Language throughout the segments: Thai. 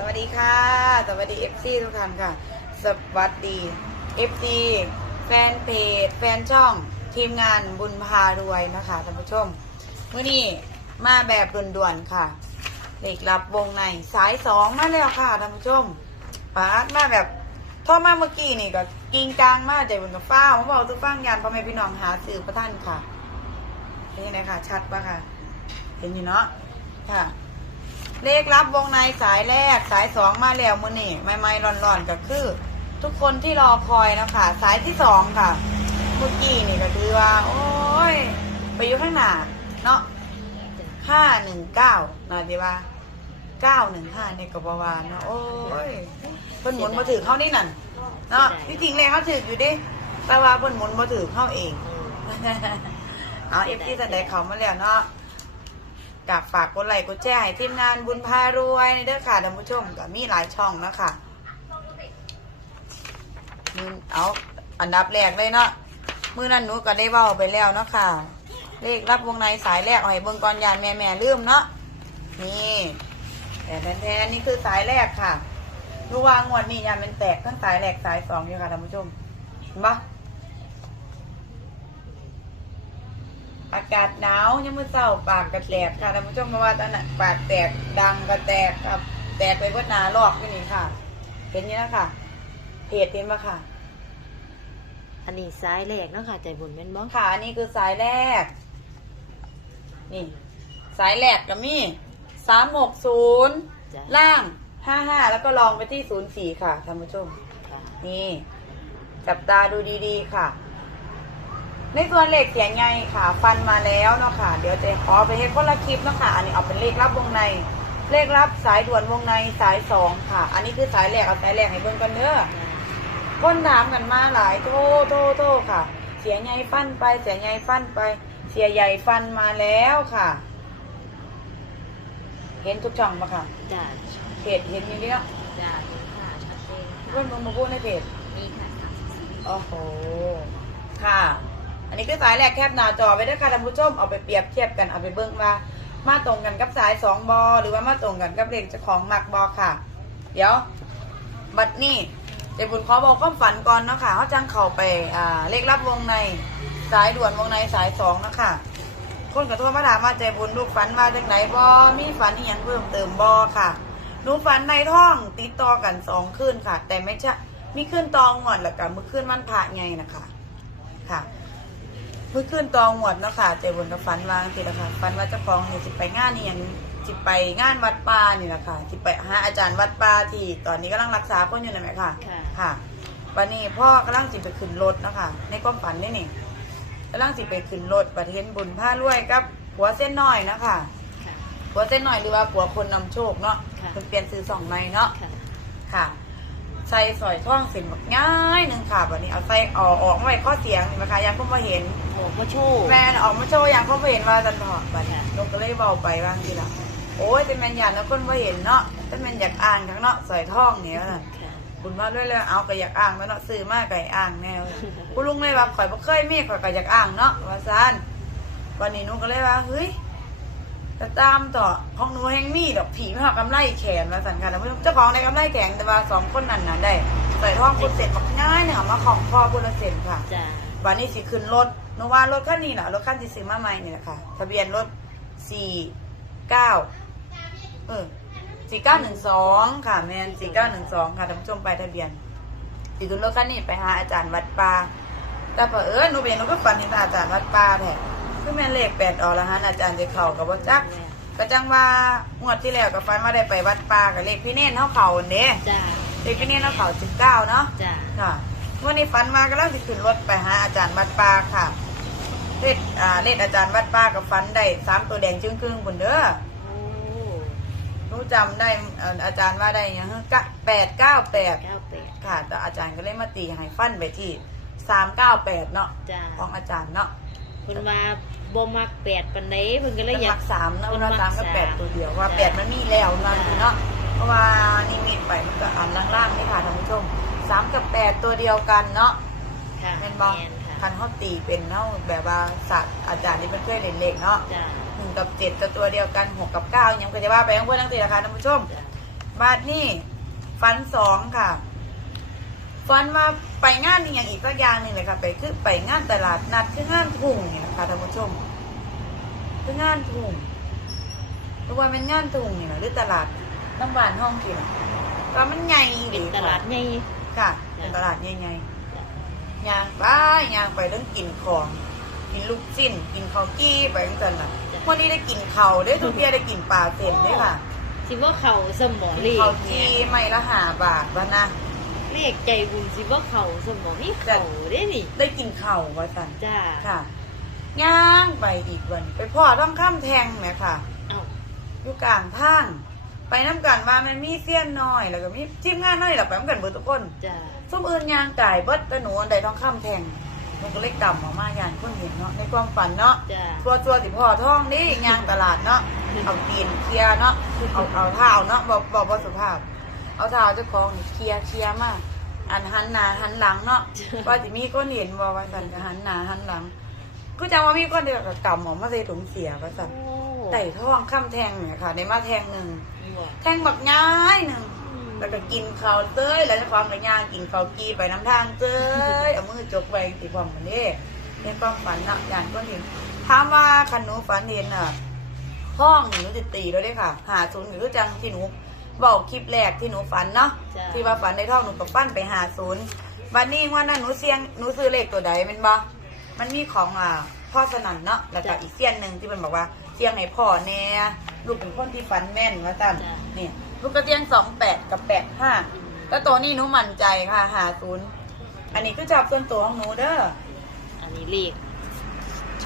สวัสดีค่ะ สวัสดีเอฟซีทุกท่านค่ะ สวัสดีเอฟซีแฟนเพจ แฟนช่องทีมงานบุญพารวยนะคะท่านผู้ชมมื่อนี้มาแบบด่วนๆค่ะเด็กรับวงในสายสองมาแล้วค่ะท่านผู้ชมปาดมาแบบโทอมาเมื่อกี้นี่ก็กิงกลางมาใจบุญกับฟ้าวมาบอกทุกฟังยานพ่อแม่พี่น้องหาสื่อประท่านค่ะเป็นยังไงค่ะชัดปะค่ะ เห็นอยู่เนาะค่ะ เลขรับวงในสายแรกสายสองมาแล้วมือนี่ไม่ไม่ร้อนๆก็คือ ทุกคนที่รอคอยนะคะสายที่สองค่ะเมื่อกี้นี่ก็คือว่า โอ้ย ไปอยู่ข้างหน้าเนาะห้าหนึ่งเก้าหน่อยดีว่าเก้าหนึ่งห้าเนี่ยก็บวาเนาะโอ้ยเพิ่นหมุนมาถือเข้านี่นั่นเนาะที่จริงเลยเขาถืออยู่ดิแต่ว่าเพิ่นหมุนมาถือเข้าเองเอาเอฟที่แสดงเขามาแล้วเนาะ กับฝากกดไลค์กดแชร์ให้ทีมงานบุญพารวยเด้อค่ะท่านผู้ชมก็มีหลายช่องนะคะมือเอาอันดับแรกเลยเนาะมือนั้นหนูก็ได้เว้าไปแล้วเนาะค่ะ เลขรับวงในสายแรกเอาให้เบิ่งก่อนยานแม่แม่ลืมเนาะนี่แต่แท้ๆนี่คือสายแรกค่ะรู้ว่างวดนี้ยานเป็นแตกทั้งสายแรกสายสองอยู่ค่ะท่านผู้ชมเห็นปะ อากาศหนาวยังมือเศร้าปากกระแตกค่ะท่านผู้ชมเพราะว่าตอนนั้นปากแตกดังกระแตกครับแตกไปเบดหนาลอกนี่ค่ะ เห็นนี้นะค่ะเพจเห็นปะค่ะ อันนี้ซ้ายแรกเนาะค่ะ ใจบุญแม่นบ่ค่ะ อันนี้คือสายแรก นี่ สายแรกก็มีสามหกศูนย์จ้ะล่างห้าห้าแล้วก็ลองไปที่ศูนย์สี่ค่ะท่านผู้ชมค่ะนี่ จับตาดูดีๆค่ะ ในส่วนเลขเสียงไงค่ะ ฟันมาแล้วเนาะค่ะ เดี๋ยวจะขอไปให้คนละคลิปเนาะค่ะ อันนี้เอาเป็นเลขรับวงใน เลขรับสายด่วนวงในสายสองค่ะ อันนี้คือสายแรกเอาสายแรกให้เบิ่งกันเด้อคนถามกันมาหลายโทษโทษโทษค่ะ เสียงใหญ่ฟันไป เสียงใหญ่ฟันไป เสียใหญ่ฟันมาแล้วค่ะ เห็นทุกช่องปะค่ะจ้าเพจเห็นอยู่เนี่ยจ้าค่ะชัดเจนเพื่อนมึงมาพูดในเพจนี่ค่ะโอ้โหค่ะ อันนี้คือสายแรกแคบหน้าจอไปด้วยค่ะท่านผู้ชมเอาไปเปรียบเทียบกันเอาไปเบิ้งว่ามาตรงกันกับสายสองบอหรือว่ามาตรงกันกับเลขเจ้าของหมักบอค่ะ เดี๋ยว บัดนี้เดี๋ยวบุญขอบอกความฝันก่อนเนาะค่ะเขาจังเข้าไปอ่าเลขรับวงในสายด่วนวงในสายสองเนาะค่ะคนกับโทรมาถามว่าใจบุญลูกฝันว่าจากไหนบอมีฝันอีหยังเพิ่มเติมบอค่ะหนูฝันในท้องติดต่อกันสองคืนค่ะ แต่ไม่ใช่มีคืนตองหวดแล้วกันเมื่อคืนมันพระไงนะคะค่ะ มื่อคืนตองหวดเนาะค่ะใจบุญกับฝันวาจังสิละค่ะฝันว่าเจ้าของเนี่ยสิไปงานนี่ยังสิไปงานวัดป่านี่แหละค่ะสิไปหาอาจารย์วัดป่าที่ตอนนี้กำลังรักษาคนอยู่นะแม่ค่ะ ค่ะ ค่ะวันนี้พ่อกำลังสิไปขึ้นรถเนาะคะในความฝันนี่นี่กำลังสิไปขึ้นรถประเทศบุญผ้ารวยกับหัวเส้นน้อยนะคะค่ะหัวเส้นน้อยหรือว่าหัวคนนำโชคเนาะค่ะ เพิ่นเปลี่ยนซื้อสองในเนาะค่ะ ค่ะ ใส่สอยท่องสินแบบง่ายหนึ่งค่ะวันนี้เอาใส่ออกออกมาไว้ข้อเสียงนี่นะคะยังเพิ่งมาเห็นโอ้ก็โชว์แม่น่ะออกมาโชว์ยังเพิ่งมาเห็นว่าจันทอดบัดนี้ค่ะนกก็เลยเบาไปบ้างทีละโอ้ยเป็นแมนยันแล้วคนมาเห็นเนาะเป็นแมนอยากอ่านทั้งเนาะสอยท่องเนี่ยนั่นค่ะบุญมาด้วยเลยเอาก็อยากอ่างแล้วเนาะซื้อมาไก่อ่างแนวกูลุงเลยว่าข่อยบ่เคยมีข่อยก็อยากอ่างเนาะว่าซานวันนี้หนูก็เลยว่าเฮ้ย แต่ตามต่อของหนูแห่งมีดอกผีไม่หักกำไรแขนมาสั่นค่ะแต่เจ้าของในกำไรแขนแต่ว่าสองคนนั้นน่ะได้ใส่ท่องคนเสร็จบักง่ายเนี่ยเอามาของพ่อบุญเสร็จค่ะจ้าวันนี้สิขึ้นรถหนูว่ารถคันนี้แหละรถคันที่ซื้อมาใหม่นี่แหละค่ะ ทะเบียนรถสี่เก้าเออสี่เก้าหนึ่งสองค่ะแมนสี่เก้าหนึ่งสองค่ะท่านผู้ชมไปทะเบียนสิขึ้นรถคันนี้ไปหาอาจารย์วัดป่าแต่เผอิญหนูเป็นหนูก็ฝันเห็นอาจารย์วัดป่าแท้ คือแม่นเลขแปดออกแล้วฮะอาจารย์จะเข่ากับว่าจักก็จังว่างวดที่แล้วกับฟันว่าได้ไปวัดป่ากับเลขพี่เน่นเท่าเข่าเด้จ้าเลขพี่เน่นเท่าเข่าสิบเก้าเนาะจ้าค่ะวันนี้ฝันมากำลังสิขึ้นรถไปหาอาจารย์วัดป่าค่ะเลขอ่าเลขอาจารย์วัดป่ากับฝันได้สามตัวแดงจึ้งครึ่งๆบุญเด้อโอ้รู้จำได้เอ่ออาจารย์ว่าได้หยังกะแปดเก้าแปดเก้าแปดค่ะแต่อาจารย์ก็เลยมาตีให้ฟันไปที่สามเก้าแปดเนาะจ้าของอาจารย์เนาะเพิ่นว่าบ่มักแปดปานใดเพิ่นก็เลยอยากมักสามเนาะเพิ่นว่ามักสามก็แปดสามตัวเดียวว่าจ้ะแปดมันมีแล้วนั่นจ้ะเนาะเพราะว่านี่มีไปมันก็อ่านล่างๆนี่ค่ะท่านผู้ชมสามกับแปดตัวเดียวกันเนาะ ค่ะแม่นบอแม่นค่ะคันเขาตีเป็นเนาะแบบว่าสัตว์อาจารย์ที่เป็นเคยเล่นเล็กเนาะจ้าหนึ่งกับเจ็ดกับตัวเดียวกันหกกับเก้ายังก็จะว่าไปยังเพื่อนตั้งตีราคาท่านผู้ชม จ้าบาทนี่ฟันสองค่ะฟันมาไปงานนี่อย่างอีกก็อย่างหนึ่ง เลยค่ะ ไปคือไปงานตลาดนัดคืองานทุ่งนี่นะคะท่านผู้ชมคืองานทุ่งหรือว่าเป็นงานทุ่งนี่นะหรือตลาดน้ำบานห้องกินก็มันใหญ่เป็ดีนตลาดใหญ่ค่ะเป็นตลาดใหญ่ๆย่างไปย่างไปต้องกินของกินลูกชิ้นกินข้าวกี้ไปจังซั่นน่ะวันนี้ได้กินข้าวได้ทุกเที่ยได้กินปลาเต็มได้ค่ะสิว่าเขาสมอเลขข้าวเนี่จียไม่ละหาบาทวะนะ เลขใจบุญสิว่าเขาสมอมีเขาได้นี่ ได้กินข้าววะสันจ้าค่ะย่างไปอีกวัน ไปพ่อต้องข้ามแทงเนี่ยค่ะ เอ้าอยู่กลางทาง ไปน้ำกันว่ามันมีเสี้ยนน้อยแล้วก็มีทีมงานน้อยหลับไปน้ำกันเบิดทุกคนจ้าส้มอื่นยางจ่ายเบิดแต่หนูอันใดต้องข้ามแทงมันก็เล็กดำออกมาอย่างคนเห็นเนาะในความฝันเนาะ จ้า ตัวตัวสิพ่อท่องนี่ยางตลาดเนาะ เอาตีนเคลียร์เนาะ เอาเอาเท้าเนาะบอกบอกว่าสุภาพ เอาเท้าเจ้าของนี่เคลียร์เคลียร์มาก อันหันหน้าหันหลังเนาะว่าจะมีคนเห็นว่าว่าสันก็หันหน้าหันหลัง ก็จะว่ามีคนเดียวกับกำออกมาใส่ถุงเสียว่าสันโอ้ไต่ท้องข้ามแทงเนี่ยค่ะในมาแทงหนึ่งบ่แทงบักง่ายหนึ่งแล้วก็กินข้าวเต้ยแล้วเจะความกระย่างกินข้าวกีไปน้ำทางเต้ยเอามือจกไปตีความมันนี่ในความฝันเนาะอย่างก็เห็นถามว่าคันหนูฝันเห็นอะห้องหนูจะตีแล้วเด้ค่ะ หาศูนย์หรือจังที่หนู บอกคลิปแรกที่หนูฝันเนาะจ้ะ ที่ว่าฝันในท้องหนูกับปั้นไปหาศูนย์วันนี้ว่านั้นหนูเสียงหนูซื้อเลขตัวใดแมันบ่มันมีของอ่าพ่อสนั่นเนาะแล้วก็อีกเสี้ยนหนึ่งที่มันบอกว่าเสียงให้พ่อแน่ลูกเป็นคนที่ฝันแม่นว่าตั้นเนี่ยลูกกระเตียงสองแปดกับแปดห้าแล้วตัวนี้หนูมั่นใจค่ะหาศูนย์อันนี้คือชอบส่วนตัวของหนูเด้อ อันนี้เลข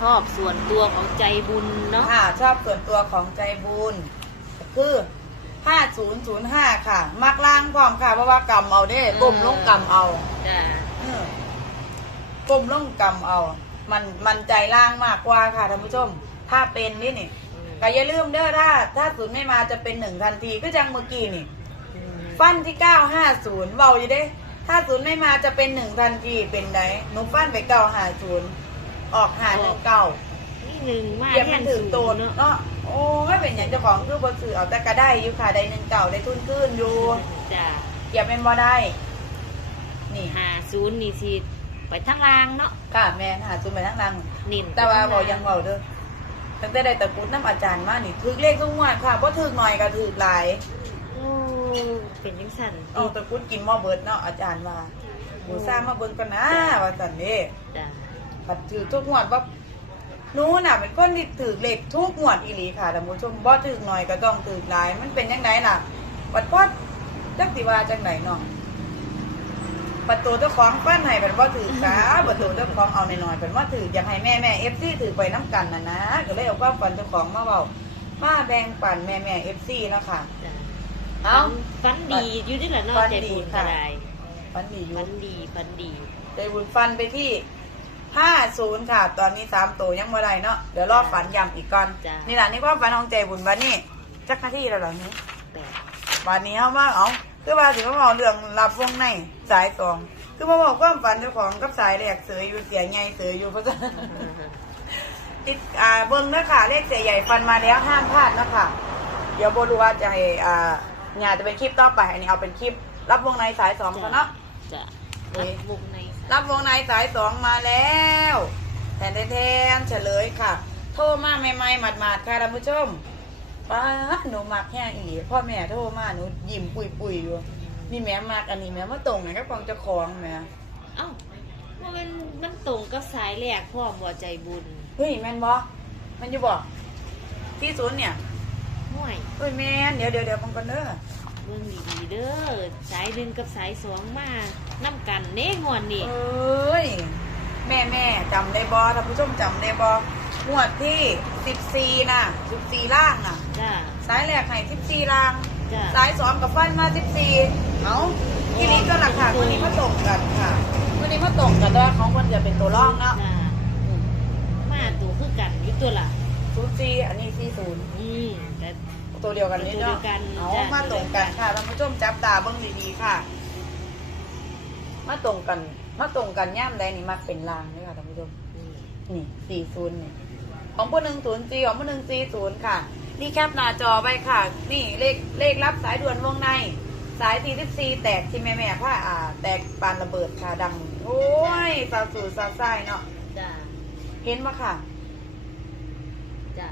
ชอบส่วนตัวของใจบุญเนาะ ค่ะชอบส่วนตัวของใจบุญก็คือ ห้าศูนย์ศูนย์ห้าค่ะ มักล่างพร้อมค่ะ เพราะว่ากำเอาเด้กลมลงกำเอาจ้าเออกลมลงกำเอา มันมันใจล่างมากกว่าค่ะท่านผู้ชม ถ้าเป็นนี่นี่อืมก็อย่าลืมเด้อถ้า ถ้าศูนย์ไม่มาจะเป็นหนึ่งทันทีก็จังเมื่อกี้นี่อืมฟันที่เก้าห้าศูนย์เบาอยู่เด้ ถ้าศูนย์ไม่มาจะเป็นหนึ่งทันทีเป็นไดหนูฟันไปเก้าห้าศูนย์ออกหาหนึ่งเก้านี่หนึ่งมาเดี๋ยวแทมันนถึศูงนโตนย์เนาะเนาะ โอ้ไม่เป็นอย่างเจ้าของคือบนสื่อเอาแต่ก็ได้อยู่ค่ะได้หนึ่งเก่าได้ทุนขึ้นอยู่จ้าเกียบเป็นบ่ได้ นี่หาศูนย์นี่สิไปทางล่างเนาะค่ะแม่นหาจุนไปทั้งรัง นิ่มแต่ว่าบอกยังเบาเด้อตั้งแต่ได้ตะกรุดน้ำอาจารย์มานี่ถือเลขทุกงวดค่ะเพราะถือหน่อยก็ถือหลายโอ้เป็นยังสั่นเอาตะกรุดกินหม้อเบิดเนาะอาจารย์ว่าบูซ่ามาเบิ่งกันนะว่าสันเด้จ้าปัดถือทุกงวดว่า หนูน่ะเป็นคนที่ถือเลขทุกงวดอีหลีค่ะท่านผู้ชมบ่ถือหน่อยก็ต้องถือหลาย มันเป็นยังไงล่ะวัดพอดจักสิว่าจังไหนเนาะประตูเจ้าของปั้นให้เป็นว่าถือสาประตูเจ้าของเอาหน่อยๆเป็นว่าถืออยากให้แม่แม่เอฟซีถือไปน้ำกันนะนะก็เลยเอาความฝันเจ้าของมาเบามาแบ่งปันแม่แม่เอฟซีเนาะค่ะจ้าเอาฟันดีอยู่นี่แหละเนาะฟันใจดีบุญก็ค่ะได้ฝันดีอยู่ฟันดีฟันดีใจบุญฟันไปที่ ห้าศูนย์ค่ะ ตอนนี้สามตัวยังไม่ได้เนาะเดี๋ยวรอฝันย้ำอีกก่อน จ้ะ นี่แหละนี่ความฝันของใจบุญวันนี้จักหน้าที่แล้วเหรอนี้แปดวันนี้เขามาเอาคือว่าสิมาบอกเรื่องรับวงในสายสองคือมาบอกความฝันเจ้าของกับสายแรกเสืออยู่เสียใหญ่เสืออยู่เพราะฉะนั้น ติดอ่าเบิ้งเนื้อค่ะเลขเสียใหญ่ฟันมาแล้วห้ามพลาดนะคะเดี๋ยวโบรู้ว่าจะให้อ่าเนี่ยจะเป็นคลิปต่อไป อันนี้เอาเป็นคลิป รับวงในสายสองก่อนเนาะ จ้ะเอ๊ะรับวงใน รับวงในสายสองมาแล้วแทนแทนๆเฉลยค่ะ โทรมาใหม่ๆหมาดๆค่ะท่านผู้ชมป้าดหนูมักแห้งอีพ่อแม่โทรมาหนูยิ้มปุยๆอยู่นี่แม่มักอันนี้แม่มาตรงไหนก็ฟังเจะคองแม่เอ้าว่ามันมันตรงกับสายแรกพ่อมบ่ใจบุญเฮ้ยแม่นบอมันอยู่บอกที่ศูนย์เนี่ยห่วยเฮ้ยแม่นเดี๋ยวเดี๋ยวเดี๋ยวฟังกันเด้อ เบิ่งดีๆเด้อสายหนึ่งกับสายสองมานํกันเน่งวนนี่เอ้ยแม่แม่จำได้บอท่านผู้ชมจำได้บอหวดที่สิบสี่น่ะสิบสี่ล่างน่ะจ้าสายแรกให้สิบสี่ล่างจ้าสายสองกับฟันมาสิบสี่เอาทีนี้ก็หลักฐานวันนี้มาตรงกันค่ะวันนี้มาตรงกันด้วยของคนจะเป็นตัวร่องเนาะจ้ามาตัวคือกันอยู่ตัวละศูนย์สี่อันนี้สี่ศูนย์อืมแต่ตัวเดียวกันนี่ตัวเดีเนาะยวกันเอาจ้ะ มาตรงกันค่ะท่านผู้ชมจับตาเบิ้งดีๆค่ะ มาตรงกัน มาตรงกันย่ามใดนี่มักเป็นลางนี่ค่ะท่านผู้ชมอืมนี่สี่ศูนย์นี่ของผู้หนึ่งศูนย์สี่ของผู้หนึ่งสี่ศูนย์ค่ะ นี่แคปหน้าจอไว้ค่ะ นี่เลขเลขรับสายด่วนวงใน สายทีทิซีแตกที่แม่แม่ผ้าอ่า แตกปานระเบิดค่ะดัง โอ้ยสาวสูสาวไส้เนาะจ้าเห็นปะค่ะ จ้า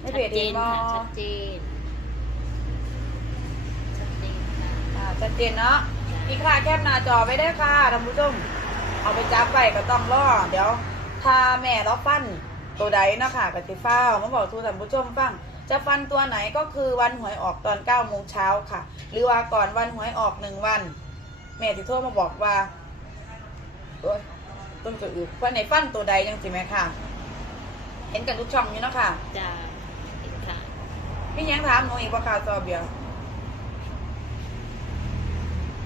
ไม่ชัดเผ็ดเจเห็นนบ่ค่ะชัดเจนชัดเจนค่ะ อ่า ชัดเจนเนาะนี่ค่ะแคปหน้าจอไว้ได้อค่ะท่านผู้ชมเอาไปจับไปก็ต้องรอเดี๋ยว ถ้าแม่เราฟันตัวใดเนาะค่ะกติฟ้าวมาบอกทูท่านผู้ชมฟังจะฟันตัวไหนก็คือวันหวยออกตอน9โมงเช้าค่ะ หรือว่าก่อนวันหวยออกหนึ่งวัน แม่ที่โทรมาบอกว่าโอ้ยต้นกระอึกฟันไหนฟันตัวใดยังสิแม่ค่ะ เห็นกันทุกช่องอยู่เนาะค่ะจ้าเห็นค่ะพี่ยังถามหนูอีกว่าข่าวซอเบียร์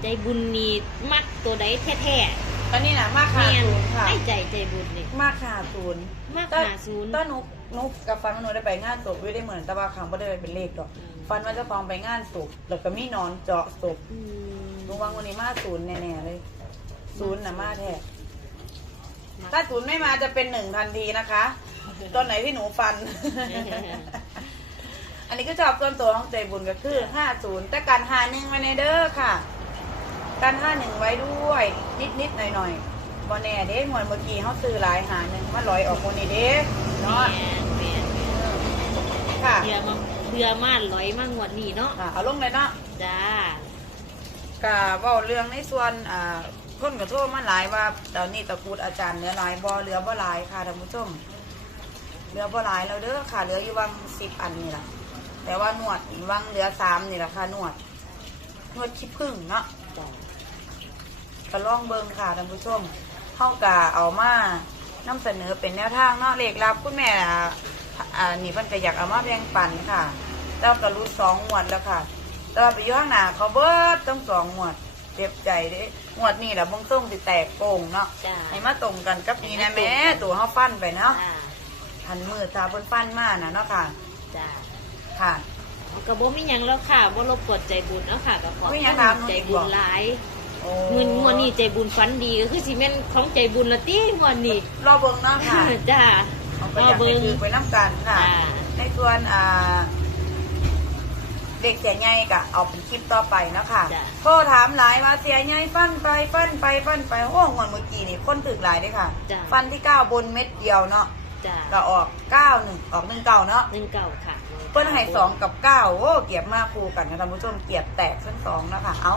ใจบุญนี่มักตัวใดแท้ตอนนี้นะมากๆขาแม่นศูนย์ค่ะให้ใจใจบุญนี่ มากขาศูนย์มากถ้หาศูนย์ถ้าหนูหนูกับฟันว่าหนูได้ไปงานศพด้วยได้เหมือนแต่ว่าครั้งไม่ได้เป็นเลขดอกอืมฟันว่าเจะฟองไปงานศพแล้วก็มีนอนเจาะศพอืมหนูวางวันนี้มาศูนย์แน่ๆเลยศูนย์นะมาแท้มักถ้าศูนย์ไม่มาจะเป็นหนึ่งทันทีนะคะตอนไหนที่หนูฟัน อันนี้ก็ชอบส่วนตัวของใจบุญก็คือห้าศูนย์แต่การหาหนึ่งไว้ในเด้อค่ะ การห้าหนึ่งไว้ด้วย นิดนิดๆหน่อยหน่อยๆบอแน่เด้งวดเมื่อกี้เขาซื้อหลายหาหนึ่งมาลอยออกคนนี้เด้เนาะแม่นแม่นแม่นค่ะเรือมาเรือมาลอยมางวดนี้เนาะค่ะเอาลงเลยเนาะจ้ากะเว่าเรื่องในส่วนอ่าคนกระโทษมาหลายว่าเดี๋ยวนี้ตะกรูดอาจารย์เหลือหลายบ่เหลือบ่หลายค่ะท่านผู้ชมเหลือบ่หลายแล้วเด้อค่ะเหลืออยู่วังสิบอันนี่แหละแต่ว่าหนวดวังเหลือสามนี่แหละค่ะหนวดหนวดขี้ผึ้งเนาะจ้า ก็ลองเบิ่งค่ะท่านผู้ชมเฮากะเอามานำเสนอเป็นแนวทางเนาะเลขลับคุณแม่อ่าอ่านี่เพิ่นก็อยากเอามาแบ่งปันค่ะแล้วก็รุดสองงวดแล้วค่ะแต่ว่าไปอยู่ข้างหน้าเขาเบิดต้องสองงวดเจ็บใจเด้งวดนี้แหละเบงส่งสิแตกโป่งเนาะจ้าให้มาตรงกันกับนี่นะแม่ตัวเฮาฟันไปเนาะจ้าหันมือตาเพิ่นฟันมาน่ะเนาะค่ะ จ้าค่ะก็บ่มีหยังแล้วค่ะบ่รบกวนใจบุญเนาะค่ะก็ขอบ่มีหยังถามหนูใจอีกบุบ่ ญหลายโอ้ เงินงวดนี้ใจบุญฝันดีก็คือสิแม่นของใจบุญละติงวดนี้รอเบิ่งเนาะค่ะจ้าเขาก็อยากให้คือไปน้ำกันค่ะจ้าในส่วนอ่าเด็กเสียใหญ่กะเอาเป็นคลิปต่อไปเนาะค่ะจ้ะโทรถามหลายว่าเสียใหญ่ฟันไปฟันไปฟันไปโอ้งวดเมื่อกี้นี่คนถึกหลายเด้อค่ะจ้าฟันที่เก้าบนเม็ดเดียวเนาะจ้าก็ออกเก้าหนึ่งออกหนึ่งเก้าเนาะหนึ่งเก่าค่ะ เปิ้นให้สองกับเก้าโอ้เกียบมากคู่กันนะท่านผู้ชมเกียบแตกทั้งสองนะคะเอา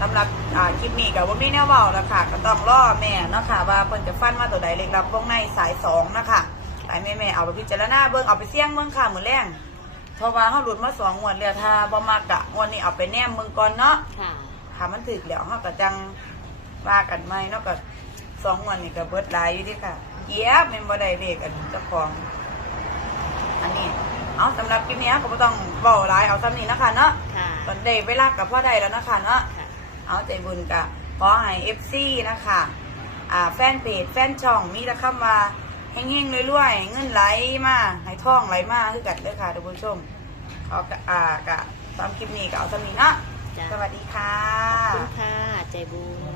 สำหรับอ่าคลิปนี้กับวงนี้แนวเบาแล้วค่ะ ก็ต้องล่อแม่เนาะค่ะว่าเพิ่นจะฟันมาตัวใดเล็กรับวงในสายสองนะคะสายแม่แม่ๆเอาไปพิจารณาเบิ่งเอาไปเสี่ยงเบิ่งค่ะมือแรงเพราะว่าเฮาหลุดมาสองงวดแล้วถ้าบ่มากะงวดนี้เอาไปแนมเบิ่งก่อนเนาะค่ะถ้ามันถึกแล้วเฮาก็จังว่ากันใหม่เนาะก็สองงวดนี่ก็เบิดหลายอยู่เดิค่ะเกียบแม่นบ่ได้เลขอันเจ้าของอันนี้เอาสำหรับคลิปนี้ก็บ่ต้องเว้าหลายเอาซ้ำนี้นะคะเนาะค่ะ ตอนได้เวลากับพ่อใดแล้วนะคะเนาะ ค่ะ เอาใจบุญกะขอให้ FC นะคะอ่าแฟนเพจแฟนช่องมีแต่คำว่าเฮงๆรวยๆเงินไหลมาให้ท่องไหลมาคือกันเด้อค่ะท่านผู้ชมเอากะอ่ากะตามคลิปนี้ก็เอาซ้ำนี้เนาะจ้าสวัสดีค่ะ ขอบคุณค่ะ ใจบุญ